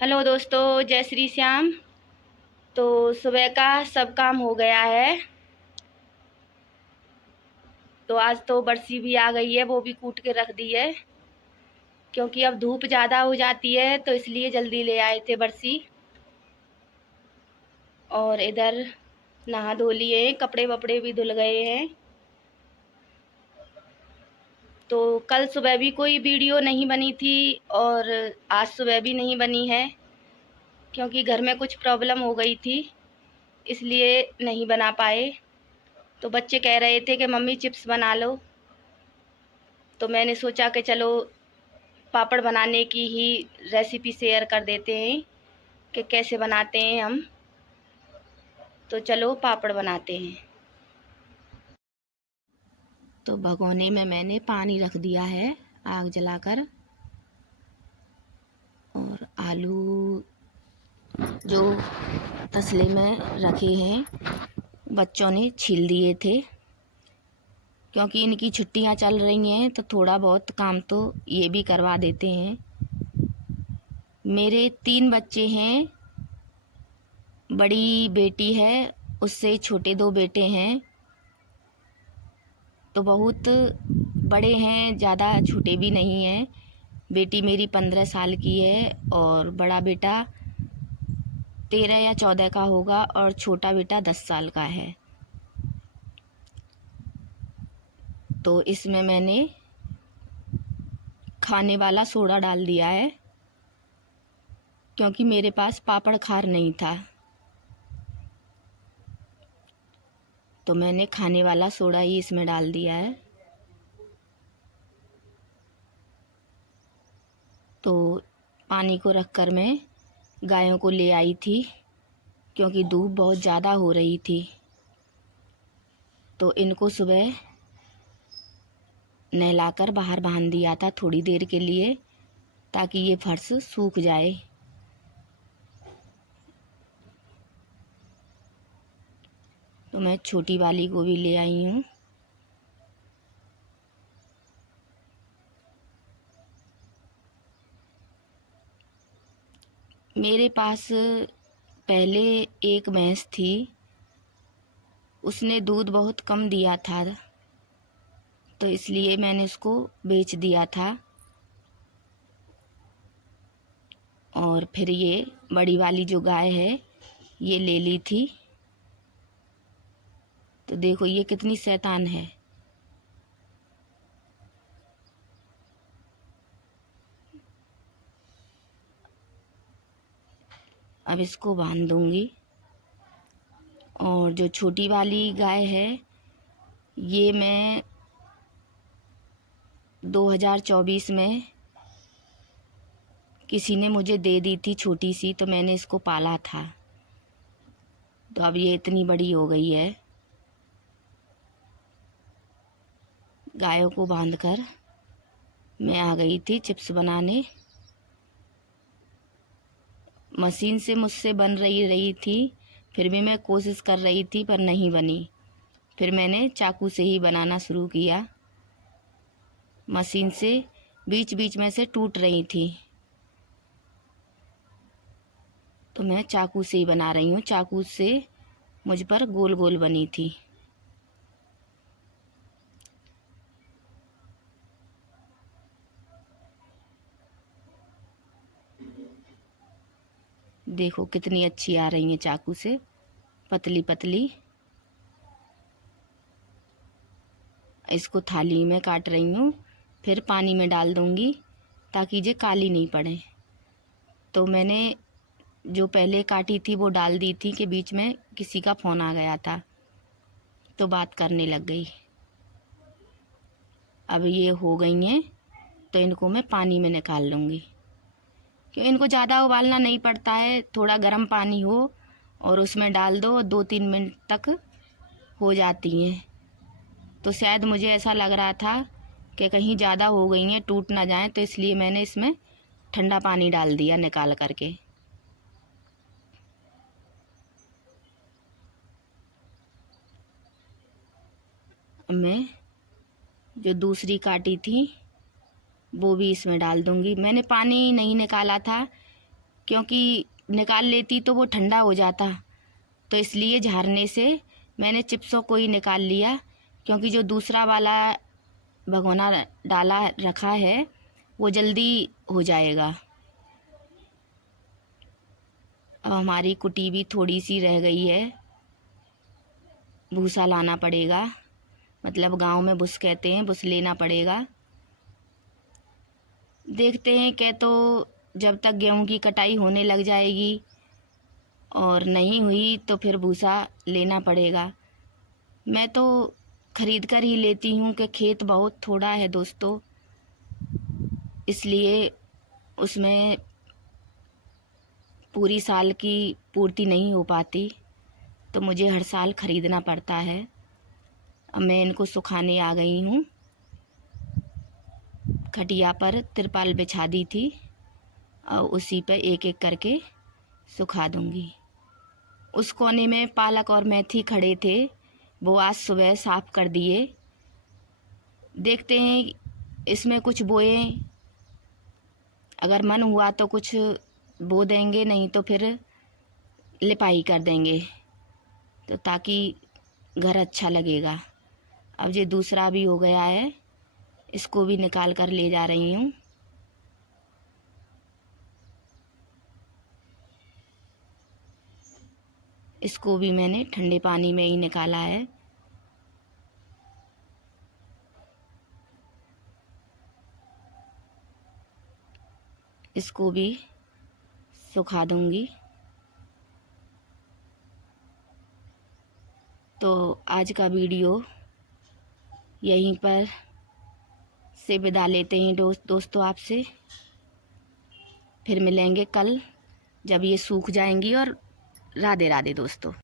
Hello दोस्तों, जय श्री श्याम। तो सुबह का सब काम हो गया है। तो आज तो बरसी भी आ गई है, वो भी कूट के रख दी है क्योंकि अब धूप ज़्यादा हो जाती है, तो इसलिए जल्दी ले आए थे बरसी। और इधर नहा धो लिए, कपड़े वपड़े भी धुल गए हैं। तो कल सुबह भी कोई वीडियो नहीं बनी थी और आज सुबह भी नहीं बनी है क्योंकि घर में कुछ प्रॉब्लम हो गई थी, इसलिए नहीं बना पाए। तो बच्चे कह रहे थे कि मम्मी चिप्स बना लो, तो मैंने सोचा कि चलो पापड़ बनाने की ही रेसिपी शेयर कर देते हैं कि कैसे बनाते हैं हम। तो चलो पापड़ बनाते हैं। तो भगोने में मैंने पानी रख दिया है आग जलाकर, और आलू जो तसले में रखे हैं बच्चों ने छील दिए थे क्योंकि इनकी छुट्टियां चल रही हैं, तो थोड़ा बहुत काम तो ये भी करवा देते हैं। मेरे 3 बच्चे हैं, बड़ी बेटी है, उससे छोटे 2 बेटे हैं। तो बहुत बड़े हैं, ज़्यादा छोटे भी नहीं हैं। बेटी मेरी 15 साल की है और बड़ा बेटा 13 या 14 का होगा और छोटा बेटा 10 साल का है। तो इसमें मैंने खाने वाला सोडा डाल दिया है क्योंकि मेरे पास पापड़ खार नहीं था, तो मैंने खाने वाला सोडा ही इसमें डाल दिया है। तो पानी को रखकर मैं गायों को ले आई थी क्योंकि धूप बहुत ज़्यादा हो रही थी। तो इनको सुबह नहलाकर बाहर बांध दिया था थोड़ी देर के लिए, ताकि ये फर्श सूख जाए। तो मैं छोटी वाली को भी ले आई हूँ। मेरे पास पहले एक भैंस थी, उसने दूध बहुत कम दिया था, तो इसलिए मैंने उसको बेच दिया था। और फिर ये बड़ी वाली जो गाय है ये ले ली थी। तो देखो ये कितनी शैतान है। अब इसको बांध दूंगी। और जो छोटी वाली गाय है ये मैं 2024 में किसी ने मुझे दे दी थी छोटी सी, तो मैंने इसको पाला था। तो अब ये इतनी बड़ी हो गई है। गायों को बांधकर मैं आ गई थी चिप्स बनाने। मशीन से मुझसे बन रही थी, फिर भी मैं कोशिश कर रही थी पर नहीं बनी। फिर मैंने चाकू से ही बनाना शुरू किया। मशीन से बीच बीच में से टूट रही थी, तो मैं चाकू से ही बना रही हूँ। चाकू से मुझ पर गोल गोल बनी थी। देखो कितनी अच्छी आ रही है चाकू से, पतली पतली। इसको थाली में काट रही हूँ, फिर पानी में डाल दूँगी ताकि ये काली नहीं पड़े। तो मैंने जो पहले काटी थी वो डाल दी थी कि बीच में किसी का फ़ोन आ गया था, तो बात करने लग गई। अब ये हो गई हैं, तो इनको मैं पानी में निकाल लूँगी। क्यों इनको ज़्यादा उबालना नहीं पड़ता है, थोड़ा गर्म पानी हो और उसमें डाल दो, 2-3 मिनट तक हो जाती हैं। तो शायद मुझे ऐसा लग रहा था कि कहीं ज़्यादा हो गई हैं, टूट ना जाएं, तो इसलिए मैंने इसमें ठंडा पानी डाल दिया निकाल करके। मैं जो दूसरी काटी थी वो भी इसमें डाल दूंगी। मैंने पानी नहीं निकाला था क्योंकि निकाल लेती तो वो ठंडा हो जाता, तो इसलिए झाड़ने से मैंने चिप्सों को ही निकाल लिया, क्योंकि जो दूसरा वाला भगोना डाला रखा है वो जल्दी हो जाएगा। अब हमारी कुटी भी थोड़ी सी रह गई है, भूसा लाना पड़ेगा, मतलब गांव में भुस कहते हैं, भुस लेना पड़ेगा। देखते हैं क्या, तो जब तक गेहूं की कटाई होने लग जाएगी और नहीं हुई तो फिर भूसा लेना पड़ेगा। मैं तो खरीद कर ही लेती हूँ कि खेत बहुत थोड़ा है दोस्तों, इसलिए उसमें पूरी साल की पूर्ति नहीं हो पाती, तो मुझे हर साल ख़रीदना पड़ता है। अब मैं इनको सुखाने आ गई हूँ। खटिया पर तिरपाल बिछा दी थी और उसी पर एक एक करके सुखा दूँगी। उस कोने में पालक और मेथी खड़े थे, वो आज सुबह साफ़ कर दिए। देखते हैं इसमें कुछ बोए, अगर मन हुआ तो कुछ बो देंगे, नहीं तो फिर लिपाई कर देंगे, तो ताकि घर अच्छा लगेगा। अब ये दूसरा भी हो गया है, इसको भी निकाल कर ले जा रही हूँ। इसको भी मैंने ठंडे पानी में ही निकाला है। इसको भी सुखा दूँगी। तो आज का वीडियो यहीं पर से विदा लेते हैं दोस्तों आपसे। फिर मिलेंगे कल जब ये सूख जाएंगी। और राधे राधे दोस्तों।